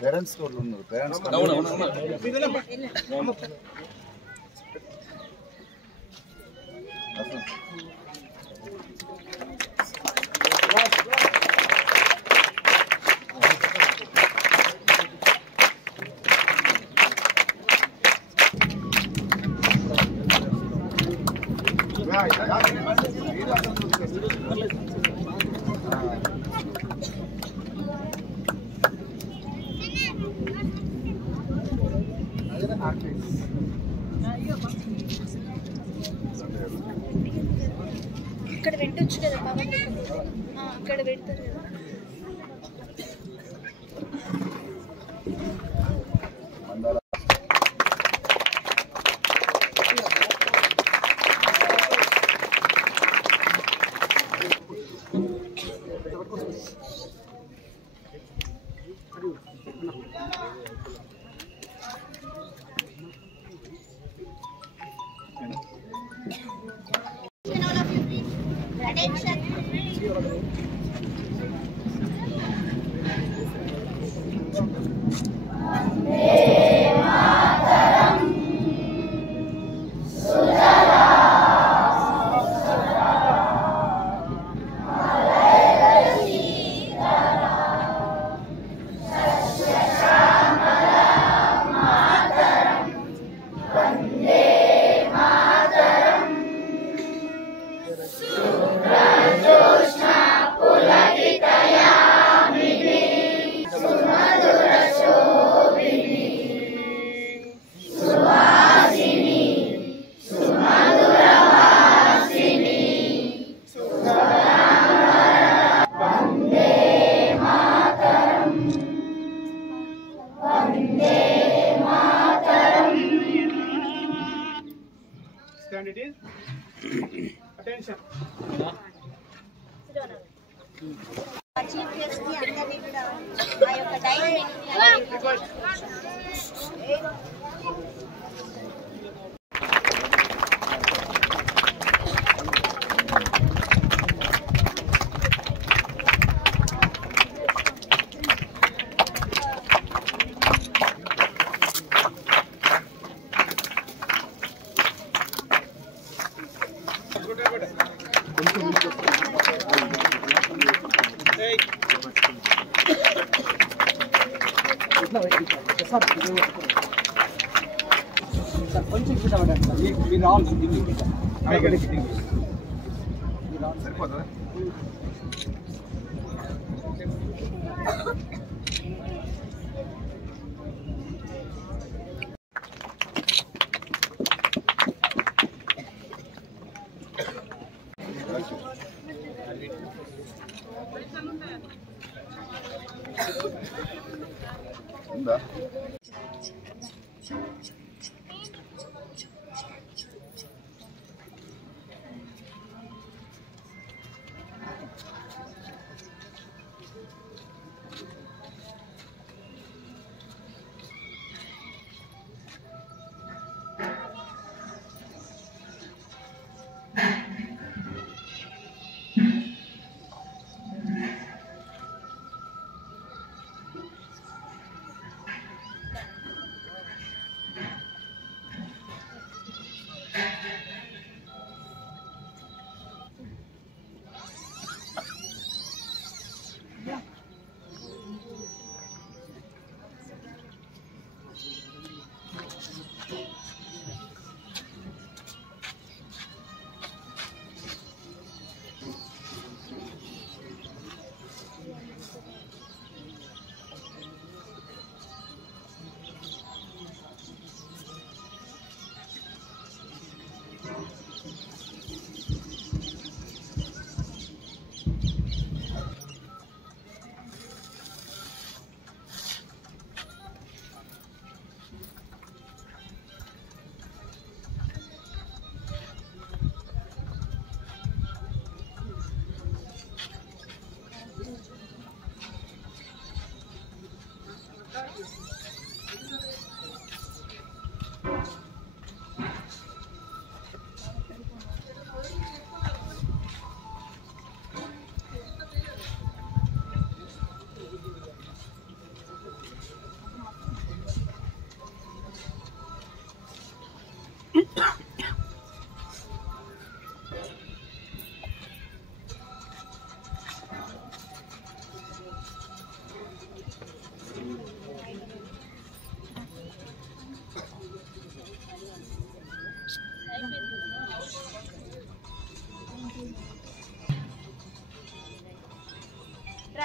Parents కూడా ఉన్నారు. Parents ఇక్కడ పెట్టొచ్చు కదా పవన్ అక్కడ పెడతారు కదా. Stand it is. Attention. Chief guest కి అందరినీ కూడా ఆ యొక్క టైం కొంచెం మీరు రావాలి సరిపోతుందా? ఉందా?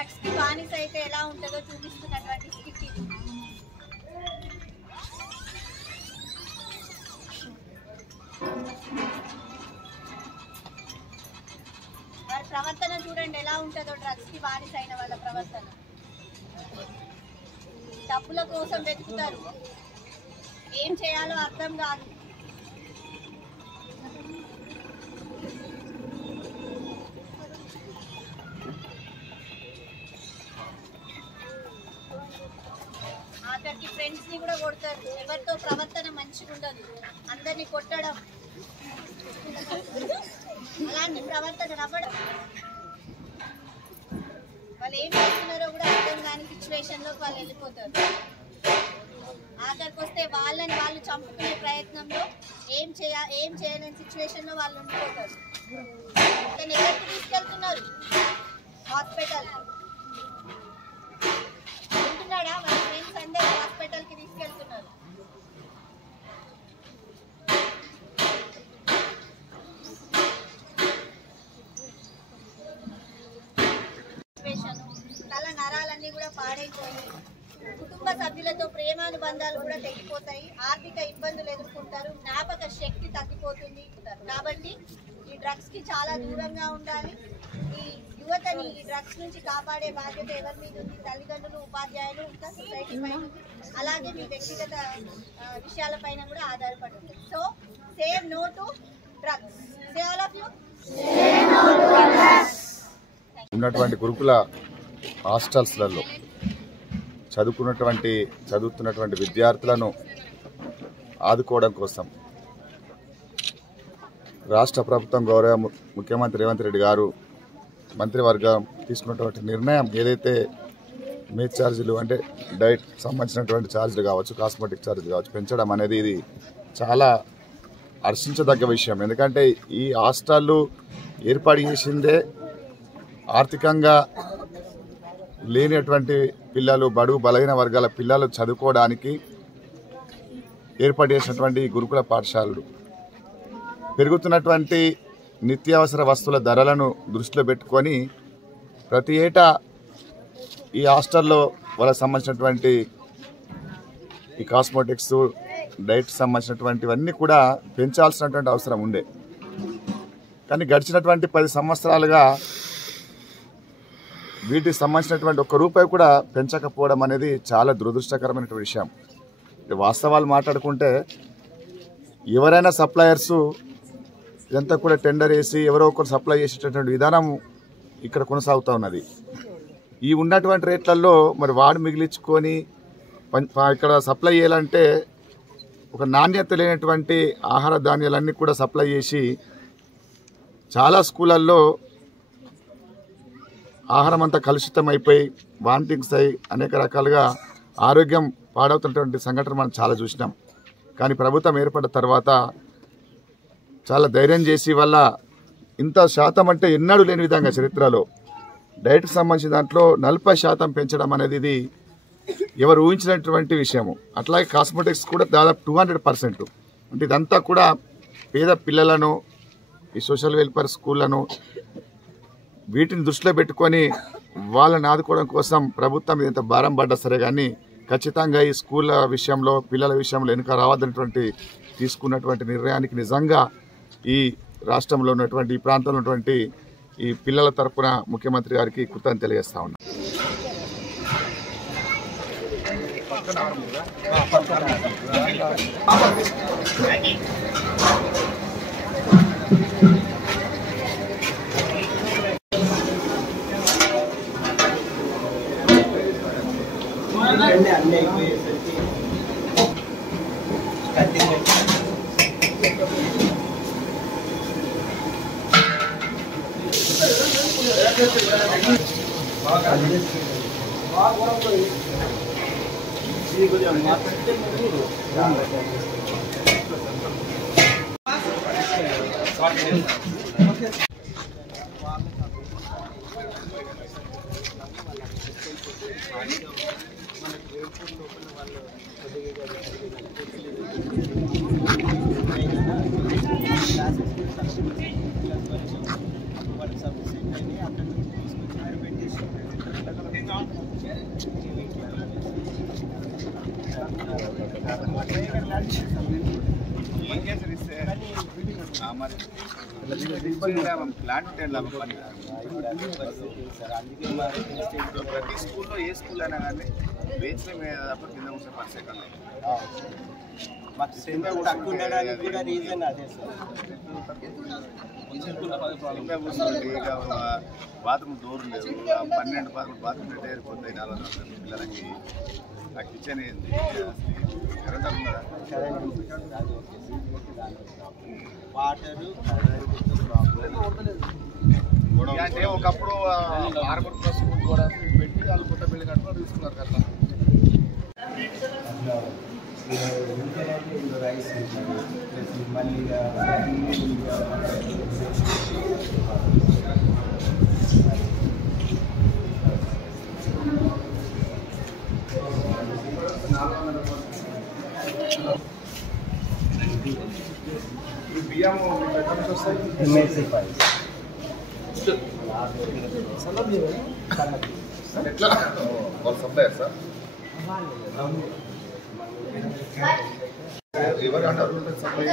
డ్రగ్స్ కి బానిస అయితే ఎలా ఉంటుందో చూపిస్తున్నటువంటి స్కిట్ ఇది. వారి ప్రవర్తన చూడండి ఎలా ఉంటుందో, డ్రగ్స్ కి బానిస అయిన వాళ్ళ ప్రవర్తన. డబ్బుల కోసం వెతుకుతారు, ఏం చేయాలో అర్థం కాదు. ఆఖరికి ఫ్రెండ్స్ ని కూడా కొడతారు. ఎవరితో ప్రవర్తన మంచిగా ఉండదు, అందరినీ కొట్టడం, అలాంటి ప్రవర్తన నవ్వడం. వాళ్ళు ఏం చేస్తున్నారో కూడా అర్థం కాని సిచ్యువేషన్ లోకి వాళ్ళు వెళ్ళిపోతారు. ఆఖరికి వస్తే వాళ్ళని వాళ్ళు చంపుకునే ప్రయత్నంలో ఏం చేయలేని సిచ్యువేషన్ లో వాళ్ళు ఉండిపోతారు. తను ఎక్కడికి తీసుకెళ్తున్నారు? హాస్పిటల్. ఉంటున్నాడా? వాళ్ళ ఫ్రెండ్స్ అందరూ హాస్పిటల్ కి తీసుకెళ్తున్నారు. తల నరాలన్నీ కూడా పాడైపోయి కుటుంబ సభ్యులతో ప్రేమానుబంధాలు కూడా తెగిపోతాయి. ఆర్థిక ఇబ్బందులు ఎదుర్కొంటారు, జ్ఞాపక శక్తి తగ్గిపోతుంది. కాబట్టి ఈ డ్రగ్స్ కి చాలా దూరంగా ఉండాలి. ఈ యువతని ఈ డ్రగ్స్ నుంచి కాపాడే బాధ్యత ఎవరి మీద ఉంది? తల్లిదండ్రులు, ఉపాధ్యాయులు, ఇంకా సొసైటీ పైన, అలాగే మీ వ్యక్తిగత విషయాలపైన కూడా ఆధారపడి ఉంటుంది. So save no to drugs. Say all of you, save no to drugs. ఉన్నటువంటి గురుకుల హాస్టల్స్లలో చదువుతున్నటువంటి విద్యార్థులను ఆదుకోవడం కోసం రాష్ట్ర ప్రభుత్వం గౌరవ ముఖ్యమంత్రి రేవంత్ రెడ్డి గారు మంత్రివర్గం తీసుకున్నటువంటి నిర్ణయం ఏదైతే మేస్ ఛార్జీలు అంటే డైట్ సంబంధించినటువంటి ఛార్జీలు కావచ్చు, కాస్మెటిక్ ఛార్జీలు కావచ్చు పెంచడం అనేది ఇది చాలా హర్షించదగ్గ విషయం. ఎందుకంటే ఈ హాస్టళ్ళు ఏర్పాటు చేసిందే ఆర్థికంగా లేనటువంటి పిల్లలు, బడుగు బలహీన వర్గాల పిల్లలు చదువుకోవడానికి ఏర్పాటు చేసినటువంటి గురుకుల పాఠశాలలు పెరుగుతున్నటువంటి నిత్యావసర వస్తువుల ధరలను దృష్టిలో పెట్టుకొని ప్రతి ఏటా ఈ హాస్టల్లో వాళ్ళకి సంబంధించినటువంటి ఈ కాస్మెటిక్స్, డైట్ సంబంధించినటువంటివన్నీ కూడా పెంచాల్సినటువంటి అవసరం ఉండే. కానీ గడిచినటువంటి 10 సంవత్సరాలుగా వీటికి సంబంధించినటువంటి ఒక్క రూపాయి కూడా పెంచకపోవడం అనేది చాలా దురదృష్టకరమైన విషయం. వాస్తవాలు మాట్లాడుకుంటే ఎవరైనా సప్లయర్సు ఇదంతా కూడా టెండర్ వేసి ఎవరో ఒకరు సప్లై చేసేటటువంటి విధానం ఇక్కడ కొనసాగుతూ ఉన్నది. ఈ ఉన్నటువంటి రేట్లలో మరి వాడు మిగిలించుకొని ఇక్కడ సప్లై చేయాలంటే ఒక నాణ్యత లేనటువంటి ఆహార ధాన్యాలన్నీ కూడా సప్లై చేసి చాలా స్కూళ్ళల్లో ఆహారం అంతా కలుషితం అయిపోయి వామిటింగ్స్ అయి అనేక రకాలుగా ఆరోగ్యం పాడవుతున్నటువంటి సంఘటన మనం చాలా చూసినాం. కానీ ప్రభుత్వం ఏర్పడిన తర్వాత చాలా ధైర్యం చేసి వల్ల ఇంత శాతం అంటే ఎన్నడూ లేని విధంగా చరిత్రలో డైట్కి సంబంధించిన దాంట్లో 40% పెంచడం అనేది ఇది ఎవరు ఊహించినటువంటి విషయము. అట్లాగే కాస్మెటిక్స్ కూడా దాదాపు 200%. అంటే ఇదంతా కూడా పేద పిల్లలను, ఈ సోషల్ వెల్ఫేర్ స్కూళ్లను వీటిని దృష్టిలో పెట్టుకొని వాళ్ళని ఆదుకోవడం కోసం ప్రభుత్వం ఇంత భారం పడ్డా సరే కానీ ఖచ్చితంగా ఈ స్కూళ్ళ విషయంలో, పిల్లల విషయంలో వెనుక రావద్దన్నటువంటి తీసుకున్నటువంటి నిర్ణయానికి నిజంగా ఈ రాష్ట్రంలో ఉన్నటువంటి, ఈ ప్రాంతంలో ఉన్నటువంటి ఈ పిల్లల తరపున ముఖ్యమంత్రి గారికి కృతజ్ఞతలు తెలియజేస్తా ఉన్నాం. ప్రతి స్కూల్లో ఏ స్కూల్ అయినా కానీ బెంచ్ మీద తప్ప కింద కూర్చొని పరిస్థితి మాకు సెంటర్ తక్కువ ఉండడానికి కూడా రీజన్ అదే సార్. బాత్రూమ్ డోర్ లేదు, 12 బాత్రూమ్ అయిపోతాయి 400 పిల్లలకి. ఆ కిచెన్ ఏంది, కరెంట్ ఉన్నదా? వాటరు అంటే ఒకప్పుడు ఆర్మర్ ప్లస్ కూడా పెట్టి వాళ్ళు కొత్త బిల్డింగ్ కట్టుకొని తీసుకున్నారు కదా. రైస్ మళ్ళీ బియ్యం వస్తాయి ఎంఎస్సి ఫైవ్ ఎట్లా వాళ్ళు సప్లయర్ సార్ ఎవరు అంటారు సప్లై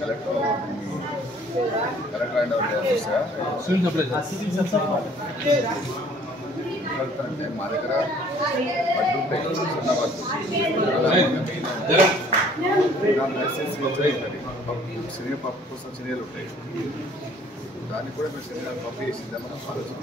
కలెక్టర్ అండ్ అంటే మా దగ్గర వడ్లు ఉంటాయి, చిన్న వడ్లు శనగపప్పు కోసం శనగలు ఉంటాయి. దానికి కూడా మేము శనగ పప్పు చేసిందా మనం ఆలోచన.